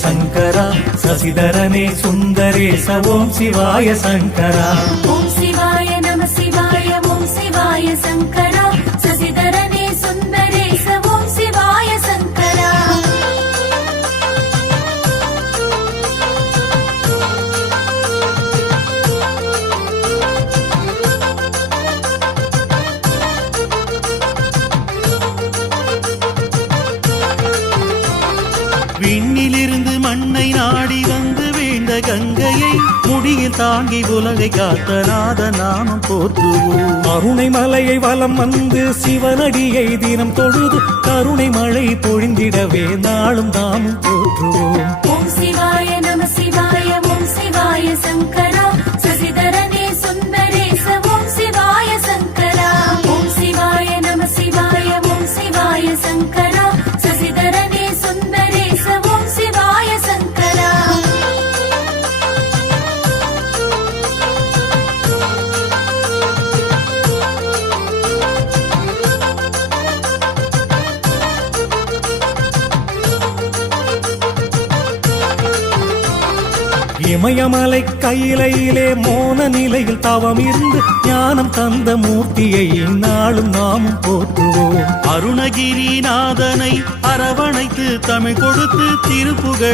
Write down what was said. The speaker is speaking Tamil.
சங்கரா சசிதரனே சுந்தரேச ஓம் சிவாய சங்கரா ஓம் சிவாய நம சிவாய ஓம் சிவாய சங்கரா சசிதரனே சுந்தரேச ஓம் சிவாய சங்கரா விண்ணிலிருந்து மண்ணை நாடி வந்து வீழ்ந்த கங்கையை முடியில் தாங்கி உலகை காத்த நாத நாமம் போற்றுவோம். கருணை மலையை வலம் வந்து சிவனடியை தினம் தொழுது கருணை மழை பொழிந்திடவே நாளும் நாமும் போற்றுவோம். ஓம் சிவாய நம சிவாய ஓம் சிவாய சங்கரா சசிதரனே சுந்தரேச ஓம் சிவாய சங்கரா ஓம் சிவாய நம சிவாய ஓம் சிவாய சங்கரா சசிதரனே சுந்தரேச ஓம் சிவாய சங்கரா இமயமலை கையிலையிலே மோன நிலையில் தவம் இருந்து ஞானம் தந்த மூர்த்தியை நாளும் நாமும் போற்றுவோம். அருணகிரிநாதனை அரவணைத்து தமிழ் கொடுத்து திருப்புகழ்